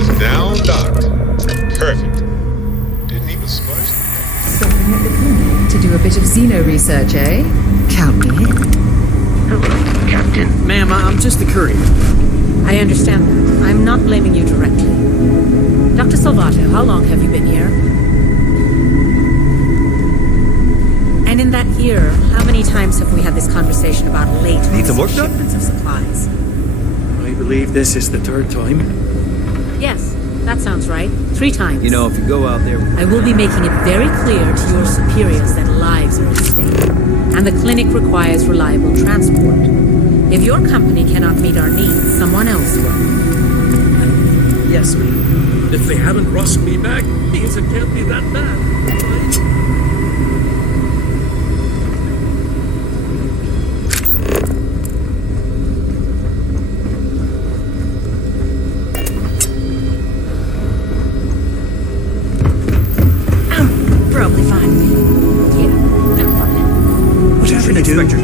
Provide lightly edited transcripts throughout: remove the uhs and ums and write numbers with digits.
is now docked. Perfect. Didn't even splash. Stopping at the clinic to do a bit of xeno research, eh? Count me in. Hello, Captain. Ma'am, I'm just the courier. I understand that. I'm not blaming you directly. Dr. Salvato, how long have you been here? And in that year, how many times have we had this conversation about late Need some work done? shipments of supplies? I believe this is the third time. Yes, that sounds right. 3 times. You know, if you go out there... I will be making it very clear to your superiors that lives are at stake, and the clinic requires reliable transport. If your company cannot meet our needs, someone else will. Yes, ma'am. If they haven't rushed me back, means it can't be that bad, right? Probably fine. Yeah, I'm fine. What happened to Inspector?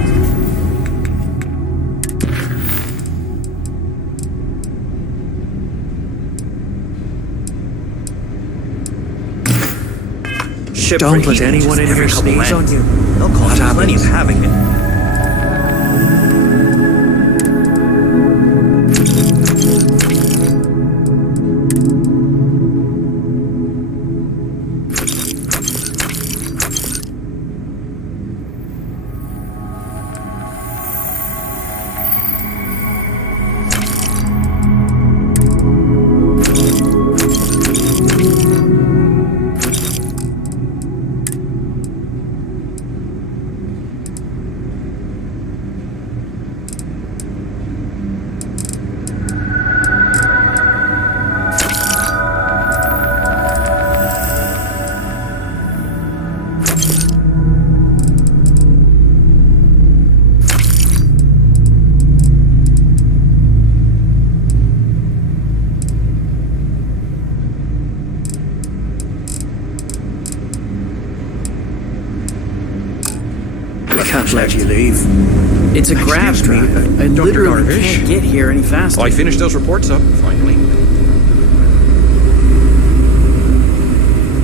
Don't let anyone in here sneeze on you. They'll cause plenty of havoc. Can't let you leave. It's a grav trap. I literally can't get here any faster. I finished those reports up, finally.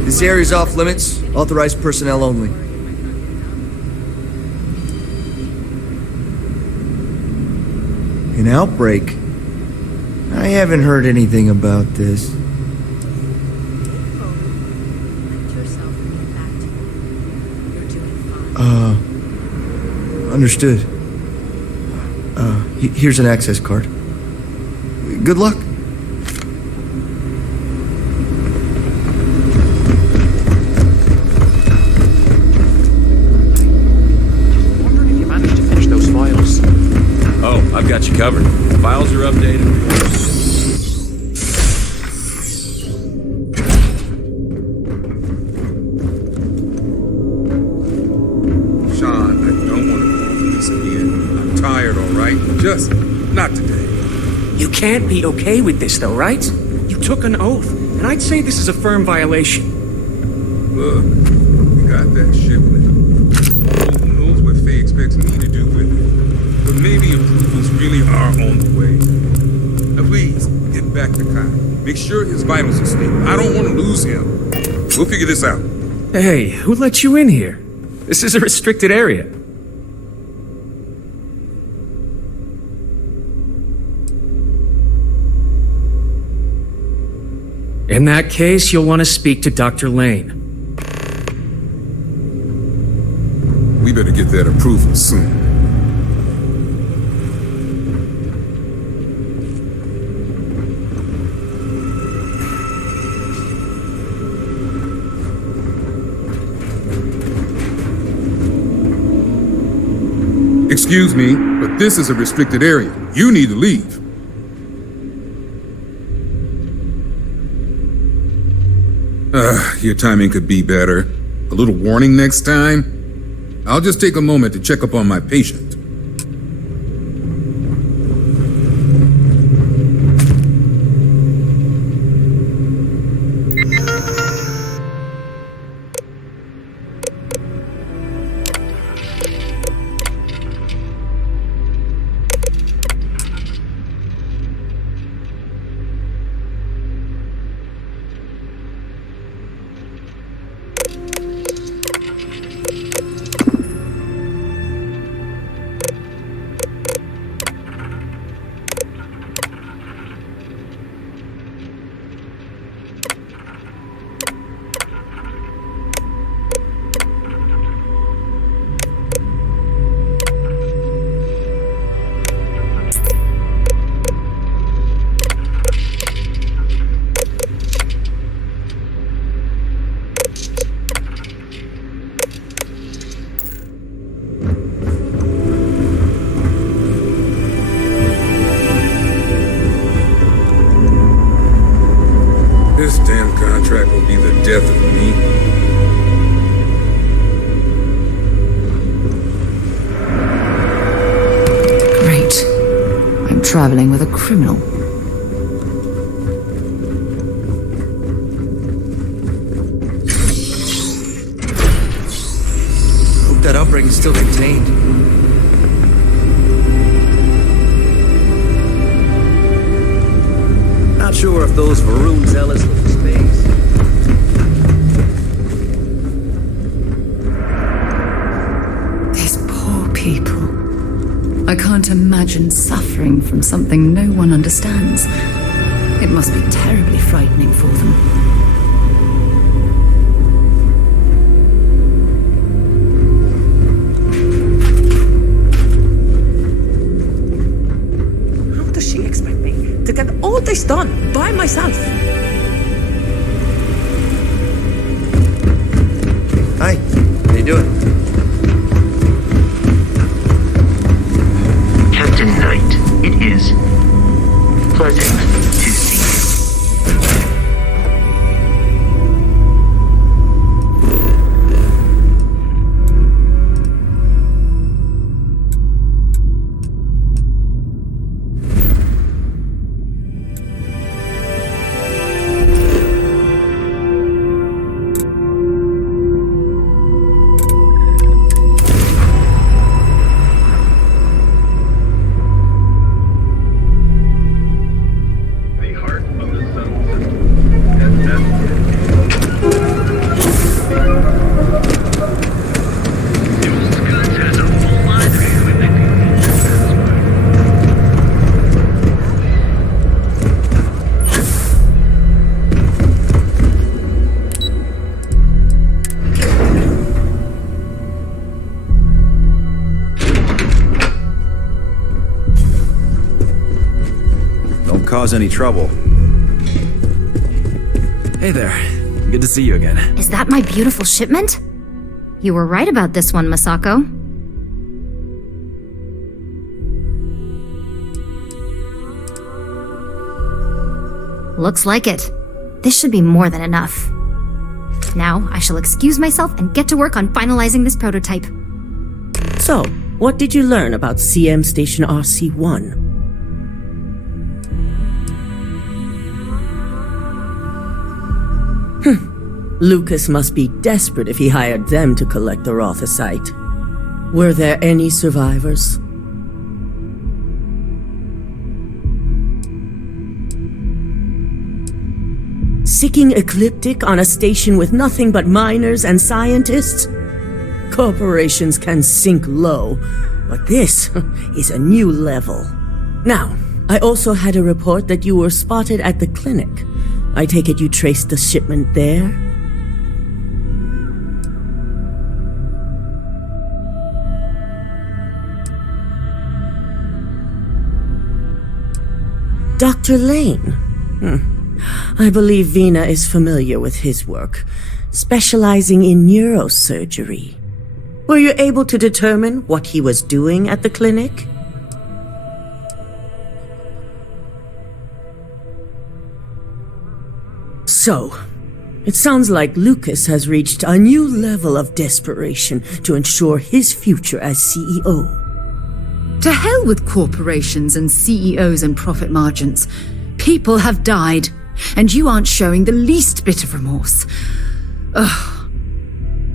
This area's off limits. Authorized personnel only. An outbreak? I haven't heard anything about this. Understood. Here's an access card. Good luck. Wondering if you managed to finish those files. Oh, I've got you covered. Files are updated. Just not today. You can't be okay with this, though, right? You took an oath, and I'd say this is a firm violation. Look, we got that shipment. Who knows what Faye expects me to do with it? But maybe approvals really are on the way. Now please, get back to Kai. Make sure his vitals are stable. I don't want to lose him. We'll figure this out. Hey, who let you in here? This is a restricted area. In that case, you'll want to speak to Dr. Lane. We better get that approval soon. Excuse me, but this is a restricted area. You need to leave. Your timing could be better. A little warning next time. I'll just take a moment to check up on my patient. traveling with a criminal. Hope that outbreak is still contained. Not sure if those Varun zealots live in space. These poor people. I can't imagine suffering from something no one understands. It must be terribly frightening for them. How does she expect me to get all this done by myself? Hi, how you doing? Captain Knight, it is pleasant to see you. Cause any trouble. Hey there. Good to see you again. Is that my beautiful shipment? You were right about this one, Masako. Looks like it. This should be more than enough. Now, I shall excuse myself and get to work on finalizing this prototype. So, what did you learn about CM Station RC-1? Lucas must be desperate if he hired them to collect the Rothosite. Were there any survivors? Seeking Ecliptic on a station with nothing but miners and scientists? Corporations can sink low, but this is a new level. Now, I also had a report that you were spotted at the clinic. I take it you traced the shipment there? Dr. Lane. I believe Vina is familiar with his work, specializing in neurosurgery. Were you able to determine what he was doing at the clinic? So, it sounds like Lucas has reached a new level of desperation to ensure his future as CEO. To hell with corporations and CEOs and profit margins. People have died, and you aren't showing the least bit of remorse. Ugh.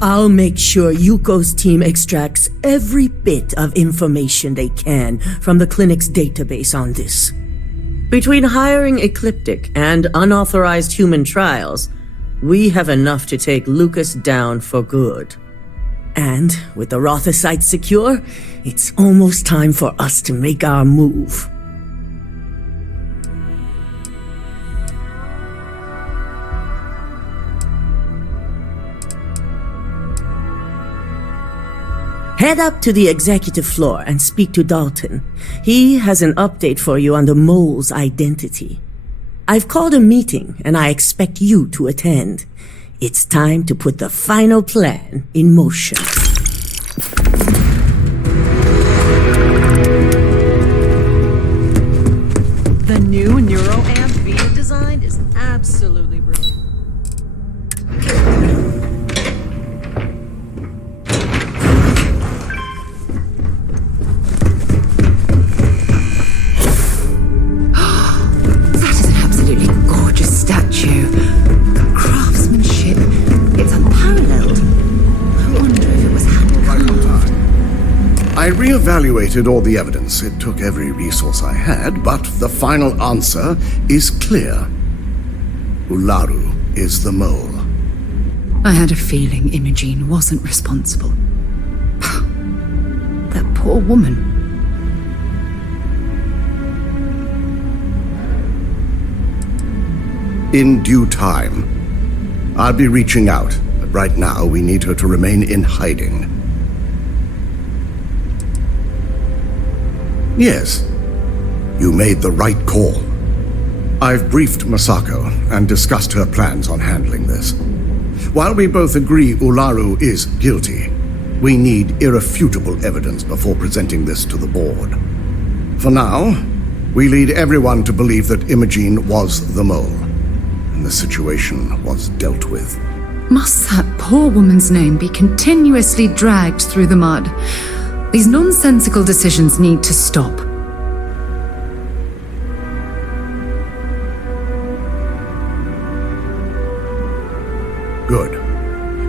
I'll make sure Yuko's team extracts every bit of information they can from the clinic's database on this. Between hiring Ecliptic and unauthorized human trials, we have enough to take Lucas down for good. And with the Rothosite secure, it's almost time for us to make our move. Head up to the executive floor and speak to Dalton. He has an update for you on the mole's identity. I've called a meeting and I expect you to attend. It's time to put the final plan in motion. The new NeuroAmp Vina design is absolutely brilliant. I reevaluated all the evidence. It took every resource I had, but the final answer is clear. Ularu is the mole. I had a feeling Imogene wasn't responsible. That poor woman. In due time. I'll be reaching out, but right now we need her to remain in hiding. Yes, you made the right call. I've briefed Masako and discussed her plans on handling this. While we both agree Ularu is guilty, we need irrefutable evidence before presenting this to the board. For now, we lead everyone to believe that Imogene was the mole, and the situation was dealt with. Must that poor woman's name be continuously dragged through the mud? These nonsensical decisions need to stop. Good.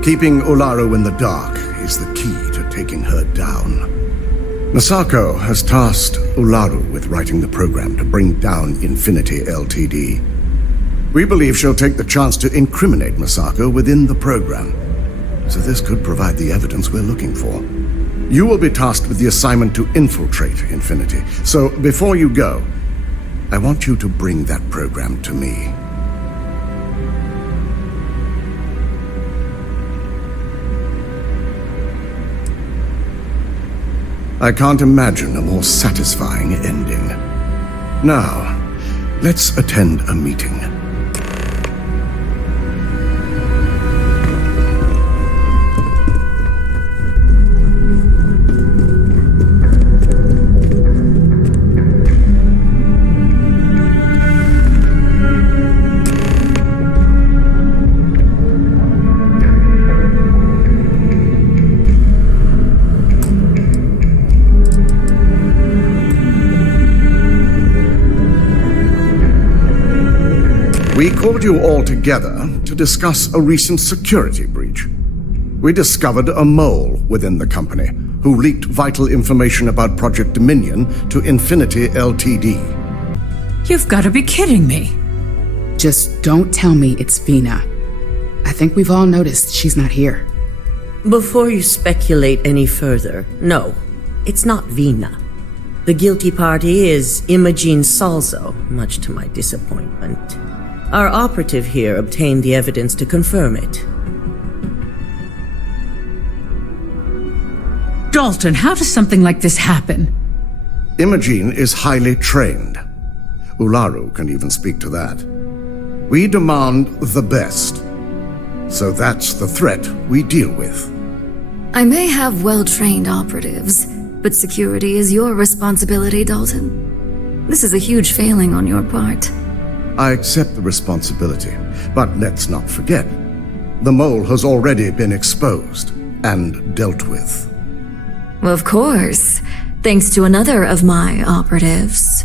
Keeping Ularu in the dark is the key to taking her down. Masako has tasked Ularu with writing the program to bring down Infinity Ltd. We believe she'll take the chance to incriminate Masako within the program, so this could provide the evidence we're looking for. You will be tasked with the assignment to infiltrate Infinity, so before you go, I want you to bring that program to me. I can't imagine a more satisfying ending. Now, let's attend a meeting. We called you all together to discuss a recent security breach. We discovered a mole within the company who leaked vital information about Project Dominion to Infinity Ltd. You've got to be kidding me. Just don't tell me it's Vina. I think we've all noticed she's not here. Before you speculate any further, no, it's not Vina. The guilty party is Imogene Salzo, much to my disappointment. Our operative here obtained the evidence to confirm it. Dalton, how does something like this happen? Imogene is highly trained. Ularu can even speak to that. We demand the best. So that's the threat we deal with. I may have well-trained operatives, but security is your responsibility, Dalton. This is a huge failing on your part. I accept the responsibility, but let's not forget, the mole has already been exposed and dealt with. Of course, thanks to another of my operatives.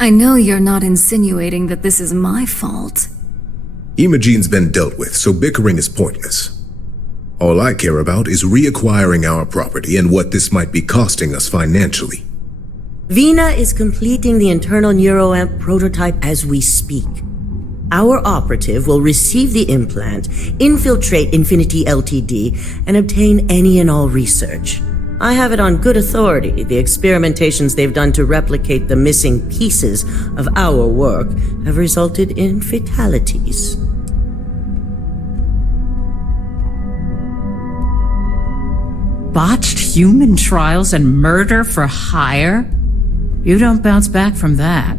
I know you're not insinuating that this is my fault. Imogene's been dealt with, so bickering is pointless. All I care about is reacquiring our property and what this might be costing us financially. Vina is completing the internal neuroamp prototype as we speak. Our operative will receive the implant, infiltrate Infinity Ltd, and obtain any and all research. I have it on good authority the experimentations they've done to replicate the missing pieces of our work have resulted in fatalities. Botched human trials and murder for hire? You don't bounce back from that.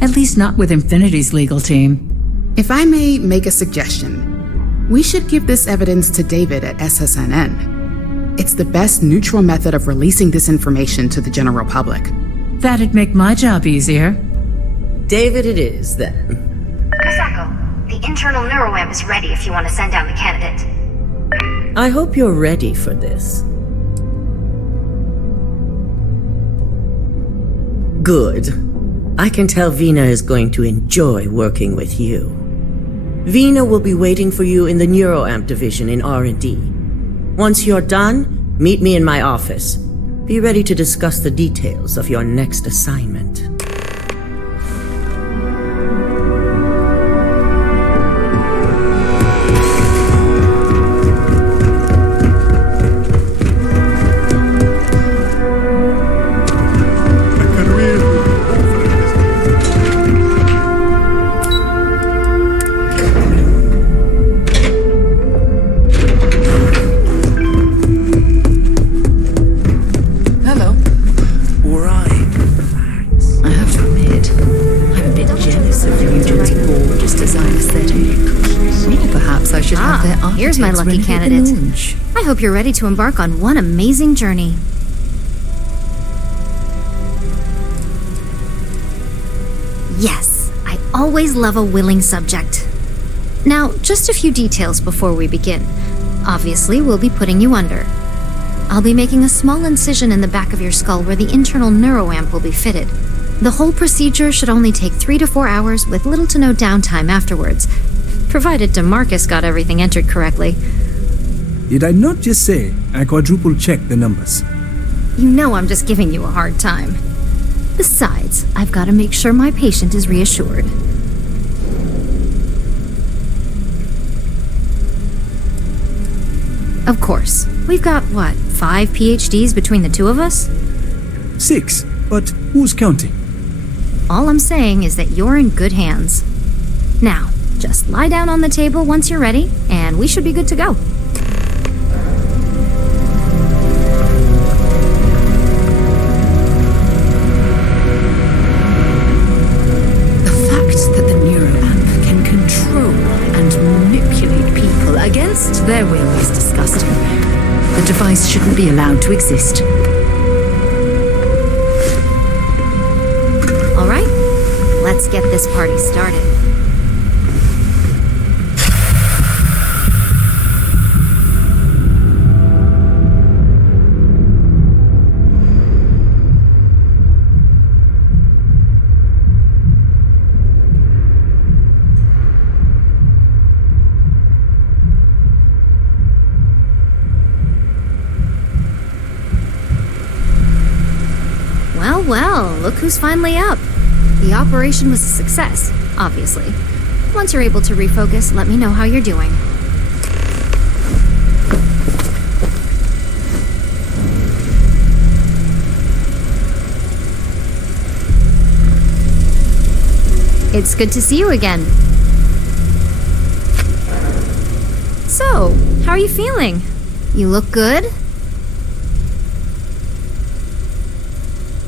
At least not with Infinity's legal team. If I may make a suggestion, we should give this evidence to David at SSNN. It's the best neutral method of releasing this information to the general public. That'd make my job easier. David it is, then. Masako, the internal neuroamp is ready if you want to send down the candidate. I hope you're ready for this. Good. I can tell Vina is going to enjoy working with you. Vina will be waiting for you in the Neuroamp division in R&D. Once you're done, meet me in my office. Be ready to discuss the details of your next assignment. Here's my lucky candidate. I hope you're ready to embark on one amazing journey. Yes, I always love a willing subject. Now, just a few details before we begin. Obviously, we'll be putting you under. I'll be making a small incision in the back of your skull where the internal neuroamp will be fitted. The whole procedure should only take 3 to 4 hours with little to no downtime afterwards, provided DeMarcus got everything entered correctly. Did I not just say I quadruple-checked the numbers? You know I'm just giving you a hard time. Besides, I've got to make sure my patient is reassured. Of course. We've got, 5 PhDs between the two of us? 6, but who's counting? All I'm saying is that you're in good hands. Now, just lie down on the table once you're ready, and we should be good to go. The fact that the neuroamp can control and manipulate people against their will is disgusting. The device shouldn't be allowed to exist. All right, let's get this party started. Well, look who's finally up. The operation was a success, obviously. Once you're able to refocus, let me know how you're doing. It's good to see you again. So, how are you feeling? You look good?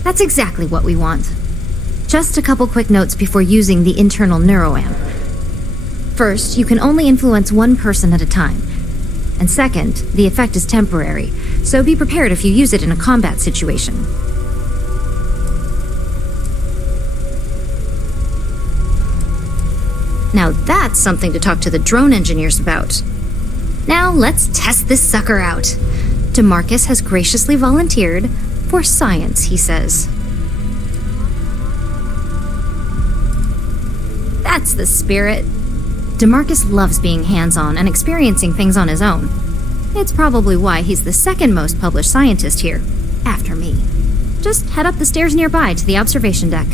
That's exactly what we want. Just a couple quick notes before using the internal neuroamp. First, you can only influence one person at a time. And second, the effect is temporary, so be prepared if you use it in a combat situation. Now that's something to talk to the drone engineers about. Now let's test this sucker out. DeMarcus has graciously volunteered for science, he says. That's the spirit. DeMarcus loves being hands-on and experiencing things on his own. It's probably why he's the second most published scientist here, after me. Just head up the stairs nearby to the observation deck.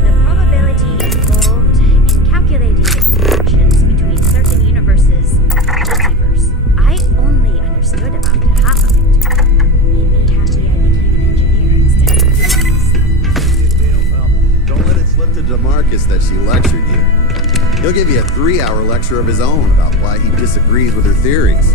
The probability involved in calculating the interactions between lecture of his own about why he disagrees with her theories.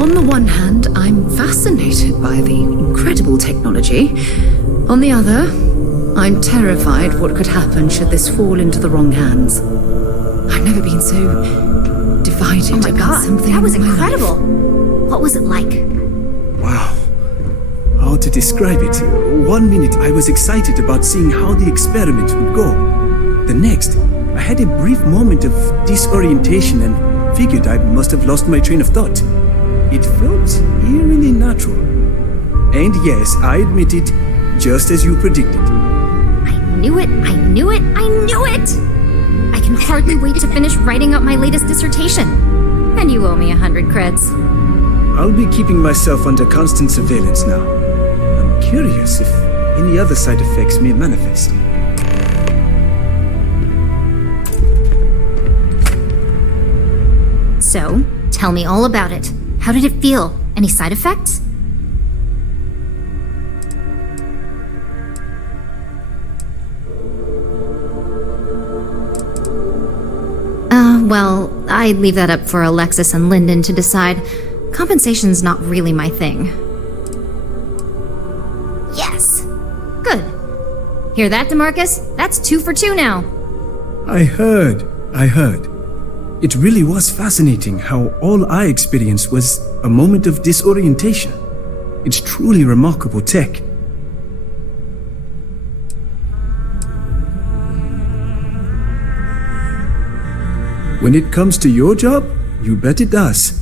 On the one hand, I'm fascinated by the incredible technology. On the other, I'm terrified what could happen should this fall into the wrong hands. I've never been so divided Oh my about god, something that was in my life. incredible. What was it like? Wow. How to describe it? 1 minute I was excited about seeing how the experiment would go. The next, I had a brief moment of disorientation and figured I must have lost my train of thought. It felt eerily natural. And yes, I admit it, just as you predicted. I knew it, I knew it, I knew it! I can hardly wait to finish writing up my latest dissertation. And you owe me 100 creds. I'll be keeping myself under constant surveillance now. I'm curious if any other side effects may manifest. So, tell me all about it. How did it feel? Any side effects? Well, I'd leave that up for Alexis and Lyndon to decide. Compensation's not really my thing. Yes! Good. Hear that, DeMarcus? That's 2 for 2 now. I heard. It really was fascinating how all I experienced was a moment of disorientation. It's truly remarkable tech. When it comes to your job, you bet it does.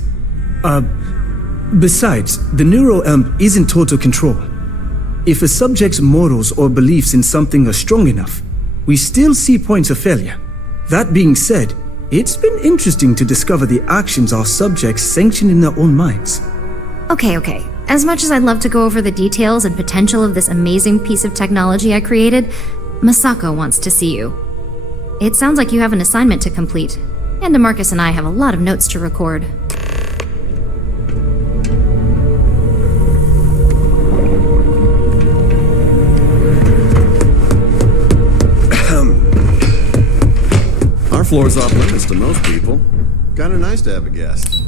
Besides, the neuroamp is in total control. If a subject's morals or beliefs in something are strong enough, we still see points of failure. That being said, it's been interesting to discover the actions our subjects sanction in their own minds. Okay. As much as I'd love to go over the details and potential of this amazing piece of technology I created, Masako wants to see you. It sounds like you have an assignment to complete, and DeMarcus and I have a lot of notes to record. Our floor's off limits to most people. Kinda nice to have a guest.